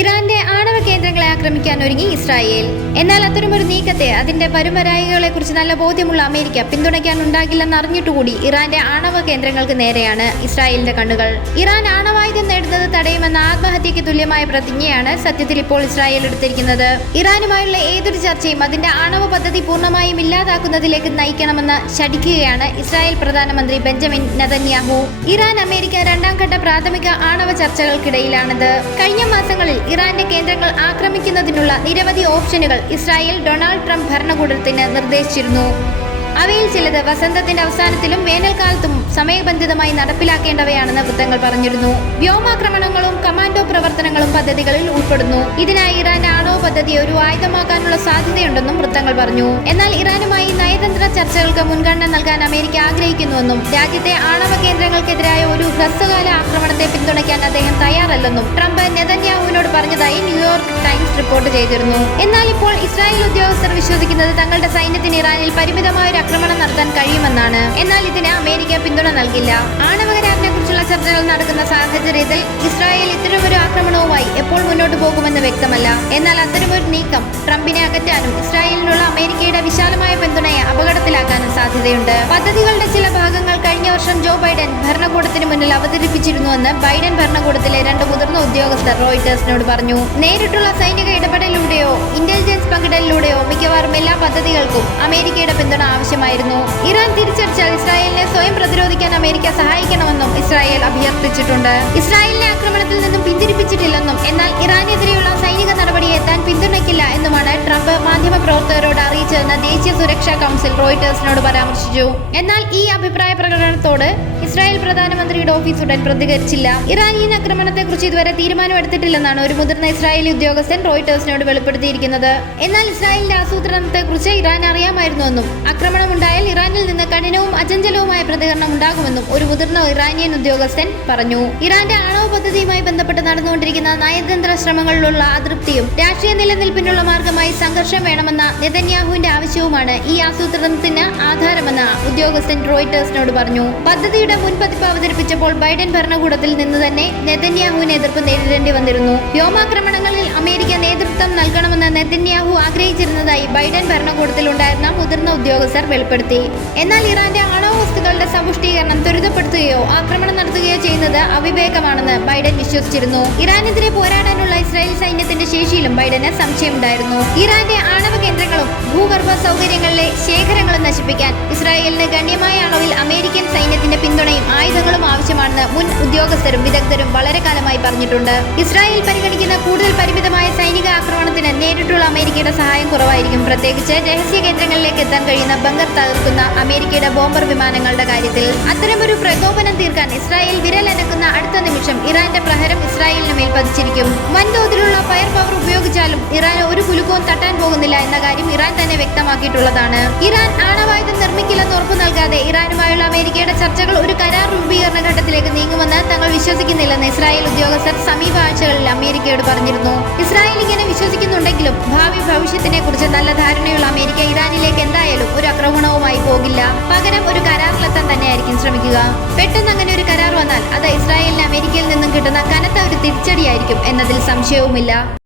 ഇറാന്റെ ആണവ കേന്ദ്രങ്ങളെ ആക്രമിക്കാൻ ഒരുങ്ങി ഇസ്രായേൽ. എന്നാൽ അത്തരമൊരു നീക്കത്തെ അതിന്റെ പരുമരായികളെ കുറിച്ച് നല്ല ബോധ്യമുള്ള അമേരിക്ക പിന്തുണയ്ക്കാൻ ഉണ്ടാകില്ലെന്ന് അറിഞ്ഞിട്ടുകൂടി ഇറാന്റെ ആണവ കേന്ദ്രങ്ങൾക്ക് നേരെയാണ് ഇസ്രായേലിന്റെ കണ്ണുകൾ. ഇറാൻ ആണവായുധം നേടുന്നത് തടയുമെന്ന ആത്മഹത്യയ്ക്ക് തുല്യമായ പ്രതിജ്ഞയാണ് സത്യത്തിൽ ഇപ്പോൾ ഇസ്രായേൽ എടുത്തിരിക്കുന്നത്. ഇറാനുമായുള്ള ഏതൊരു ചർച്ചയും അതിന്റെ ആണവ പദ്ധതി പൂർണമായും ഇല്ലാതാക്കുന്നതിലേക്ക് നയിക്കണമെന്ന് ശഠിക്കുകയാണ് ഇസ്രായേൽ പ്രധാനമന്ത്രി ബെഞ്ചമിൻ നെതന്യാഹു. ഇറാൻ അമേരിക്ക രണ്ടാം ഘട്ട പ്രാഥമിക ആണവ ചർച്ചകൾക്കിടയിലാണിത്. കഴിഞ്ഞ മാസങ്ങളിൽ ഇറാന്റെ കേന്ദ്രങ്ങൾ ആക്രമിക്കുന്നതിനുള്ള നിരവധി ഓപ്ഷനുകൾ ഇസ്രായേൽ ഡൊണാൾഡ് ട്രംപ് ഭരണകൂടത്തിന് നിർദ്ദേശിച്ചിരുന്നു. അവയിൽ ചിലത് വസന്തത്തിന്റെ അവസാനത്തിലും വേനൽക്കാലത്തും സമയബന്ധിതമായി നടപ്പിലാക്കേണ്ടവയാണെന്ന് വൃത്തങ്ങൾ പറഞ്ഞിരുന്നു. വ്യോമാക്രമണങ്ങളും കമാൻഡോ പ്രവർത്തനങ്ങളും പദ്ധതികളിൽ ഉൾപ്പെടുന്നു. ഇതിനായി ഇറാന്റെ ആണവ പദ്ധതി ഒരു ആയുധമാക്കാനുള്ള സാധ്യതയുണ്ടെന്നും വൃത്തങ്ങൾ പറഞ്ഞു. എന്നാൽ ഇറാനുമായി നയതന്ത്ര ചർച്ചകൾക്ക് മുൻഗണന നൽകാൻ അമേരിക്ക ആഗ്രഹിക്കുന്നുവെന്നും രാജ്യത്തെ ആണവ കേന്ദ്രങ്ങൾക്കെതിരായ ഒരു ഹ്രസ്വകാല ആക്രമണത്തെ പിന്തുണയ്ക്കാൻ അദ്ദേഹം തയ്യാറല്ലെന്നും ട്രംപ് റിപ്പോർട്ട് ചെയ്തിരുന്നു. എന്നാൽ ഇപ്പോൾ ഇസ്രായേൽ ഉദ്യോഗസ്ഥർ വിശ്വസിക്കുന്നത് തങ്ങളുടെ സൈന്യത്തിന് ഇറാനിൽ പരിമിതമായ ഒരു ആക്രമണം നടത്താൻ കഴിയുമെന്നാണ്. എന്നാൽ ഇതിന് അമേരിക്ക പിന്തുണ നൽകില്ല. ആണവ കരാറിനെ കുറിച്ചുള്ള ചർച്ചകൾ നടക്കുന്ന സാഹചര്യത്തിൽ ഇസ്രായേൽ ഇത്തരമൊരു ആക്രമണവുമായി എപ്പോൾ മുന്നോട്ട് പോകുമെന്ന് വ്യക്തമല്ല. എന്നാൽ അത്തരമൊരു നീക്കം ട്രംപിനെ അകറ്റാനും ഇസ്രായേലിനുള്ള അമേരിക്കയുടെ വിശാലമായ പിന്തുണയെ അപകടത്തിലാക്കാനും സാധ്യതയുണ്ട്. പദ്ധതികളുടെ ചില ഭാഗങ്ങൾ വർഷം ജോ ബൈഡൻ ഭരണകൂടത്തിന് മുന്നിൽ അവതരിപ്പിച്ചിരുന്നുവെന്ന് ബൈഡൻ ഭരണകൂടത്തിലെ രണ്ട് മുതിർന്ന ഉദ്യോഗസ്ഥർ റോയിട്ടേഴ്സിനോട് പറഞ്ഞു. നേരിട്ടുള്ള സൈനിക ഇടപെടലിലൂടെയോ ഇന്റലിജൻസ് പങ്കിടലിലൂടെയോ മിക്കവാറും എല്ലാ പദ്ധതികൾക്കും അമേരിക്കയുടെ പിന്തുണ ആവശ്യമായിരുന്നു. ഇറാൻ തിരിച്ചടിച്ചാൽ ഇസ്രായേലിനെ സ്വയം പ്രതിരോധിക്കാൻ അമേരിക്ക സഹായിക്കണമെന്നും ഇസ്രായേൽ അഭ്യർത്ഥിച്ചിട്ടുണ്ട്. ഇസ്രായേലിനെ ആക്രമണത്തിൽ നിന്നും പിന്തിരിപ്പിച്ചിട്ടില്ലെന്നും എന്നാൽ ഇറാനെതിരെയുള്ള സൈനിക നടപടിയെ താൻ പിന്തുണയ്ക്കില്ല എന്നുമാണ് ട്രംപ് മാധ്യമപ്രവർത്തകരോട് അറിയിച്ചതെന്ന് ദേശീയ സുരക്ഷാ കൗൺസിൽ റോയിട്ടേഴ്സിനോട് പരാമർശിച്ചു. എന്നാൽ ഈ അഭിപ്രായ പ്രകടനത്തോട് ഇസ്രായേൽ പ്രധാനമന്ത്രിയുടെ ഓഫീസ് ഉടൻ പ്രതികരിച്ചില്ല. ഇറാനിയൻ ആക്രമണത്തെ കുറിച്ച് ഇതുവരെ തീരുമാനമെടുത്തിട്ടില്ലെന്നാണ് ഒരു മുതിർന്ന ഇസ്രായേലി ഉദ്യോഗസ്ഥൻ റോയിട്ടേഴ്സിനോട് വെളിപ്പെടുത്തിയിരിക്കുന്നത്. എന്നാൽ ഇസ്രായേലിന്റെ ആസൂത്രണത്തെക്കുറിച്ച് ഇറാൻ അറിയാമായിരുന്നുവെന്നും ആക്രമണമുണ്ടായാൽ ഇറാനിൽ നിന്ന് കഠിനവും അചഞ്ചലവുമായ പ്രതികരണം ഉണ്ടാകുമെന്നും ഒരു മുതിർന്ന ഇറാനിയൻ ഉദ്യോഗസ്ഥൻ പറഞ്ഞു. ഇറാന്റെ ആണവ പദ്ധതിയുമായി ബന്ധപ്പെട്ട് നടന്നുകൊണ്ടിരിക്കുന്ന നയതന്ത്ര ശ്രമങ്ങളിലുള്ള അതൃപ്തിയും രാഷ്ട്രീയ നിലനിൽപ്പിനുള്ള മാർഗമായി സംഘർഷം വേണമെന്ന നെതന്യാഹുവിന്റെ ആവശ്യവുമാണ് ഈ ആസൂത്രണത്തിന് ആധാരമെന്ന് ഉദ്യോഗസ്ഥൻ റോയിട്ടേഴ്സിനോട് പറഞ്ഞു. പദ്ധതിയുടെ മുൻപതിപ്പ് അവതരിപ്പിച്ചപ്പോൾ ബൈഡൻ ഭരണകൂടത്തിൽ നിന്ന് തന്നെ നെതന്യാഹുവിന് എതിർപ്പ് നേരിടേണ്ടി വന്നിരുന്നു. വ്യോമാക്രമണങ്ങളിൽ അമേരിക്ക നേതൃത്വം നൽകണമെന്ന് നെതന്യാഹു ആഗ്രഹിച്ചിരുന്നതായി ബൈഡൻ ഭരണകൂടത്തിൽ ഉണ്ടായിരുന്ന മുതിർന്ന ഉദ്യോഗസ്ഥർ വെളിപ്പെടുത്തി. എന്നാൽ ഇറാന്റെ ആണവ വസ്തുക്കളുടെ സമ്പുഷ്ടീകരണം ത്വരിതപ്പെടുത്തുകയോ ആക്രമണം നടത്തുകയോ ചെയ്യുന്നത് അവിവേകമാണെന്ന് ബൈഡൻ വിശ്വസിച്ചിരുന്നു. ഇറാനെതിരെ പോരാടാനുള്ള ഇസ്രായേൽ സൈന്യത്തിന്റെ ശേഷിയിലും ബൈഡന് സംശയമുണ്ടായിരുന്നു. ഇറാന്റെ ആണവ കേന്ദ്രങ്ങളും ഭൂഗർഭ സൗകര്യങ്ങളിലെ ശേഖരങ്ങളും നശിപ്പിക്കാൻ ഇസ്രായേലിന് ഗണ്യമായ അളവിൽ അമേരിക്കൻ സൈന്യത്തിന്റെ പിന്തുണയും ആയുധങ്ങളും ആവശ്യമാണെന്ന് മുൻ ഉദ്യോഗസ്ഥരും വിദഗ്ധരും വളരെ കാലമായി പറഞ്ഞിട്ടുണ്ട്. ഇസ്രായേൽ പരിഗണിക്കുന്ന കൂടുതൽ പരിമിതമായ സൈനിക ആക്രമണത്തിന് നേരിട്ടുള്ള അമേരിക്കയുടെ സഹായം കുറവായിരിക്കും. പ്രത്യേകിച്ച് രഹസ്യ കേന്ദ്രങ്ങളിലേക്ക് എത്താൻ കഴിയുന്ന ബംഗർ തകർക്കുന്ന അമേരിക്കയുടെ ബോംബർ വിമാനങ്ങളുടെ കാര്യത്തിൽ. അത്തരമൊരു പ്രകോപനം തീർക്കാൻ ഇസ്രായേൽ വിരലനക്കുന്ന അടുത്ത നിമിഷം ഇറാന്റെ പ്രഹരം ഇസ്രായേലിന് മേൽ പതിച്ചിരിക്കും വൻതോതിലുള്ള ഫയർ പവർ ഉപയോഗിച്ചാലും ഇറാൻ ഒരു കുലുക്കവും തട്ടാൻ പോകുന്നില്ല എന്ന കാര്യം ഇറാൻ തന്നെ വ്യക്തമാക്കിയിട്ടുള്ളതാണ്. ഇറാൻ ആണവായുധം നിർമ്മിക്കില്ലെന്ന് ഉറപ്പു നൽകാതെ ഇറാനുമായുള്ള അമേരിക്കയുടെ ചർച്ചകൾ ഒരു കരാർ രൂപീകരണ ഘട്ടത്തിലേക്ക് നീങ്ങുമെന്ന് തങ്ങൾ വിശ്വസിക്കുന്നില്ലെന്ന് ഇസ്രായേൽ ഉദ്യോഗസ്ഥർ സമീപ ആഴ്ചകളിൽ അമേരിക്കയോട് പറഞ്ഞിരുന്നു. ഇസ്രായേൽ ഇങ്ങനെ വിശ്വസിക്കുന്നുണ്ടെങ്കിലും ഭാവി ഭവിഷ്യത്തിനെ കുറിച്ച് നല്ല ധാരണയുള്ള അമേരിക്ക ഇറാനിലേക്ക് എന്തായാലും ഒരു ആക്രമണവുമായി പോകില്ല. പകരം ഒരു കരാറിലെത്താൻ തന്നെയായിരിക്കും ശ്രമിക്കുക. പെട്ടെന്ന് അങ്ങനെ ഒരു കരാർ വന്നാൽ അത് ഇസ്രായേലിന് അമേരിക്കയിൽ നിന്നും കിട്ടുന്ന കനത്ത ഒരു തിരിച്ചടിയായിരിക്കും എന്നതിൽ സംശയവുമില്ല.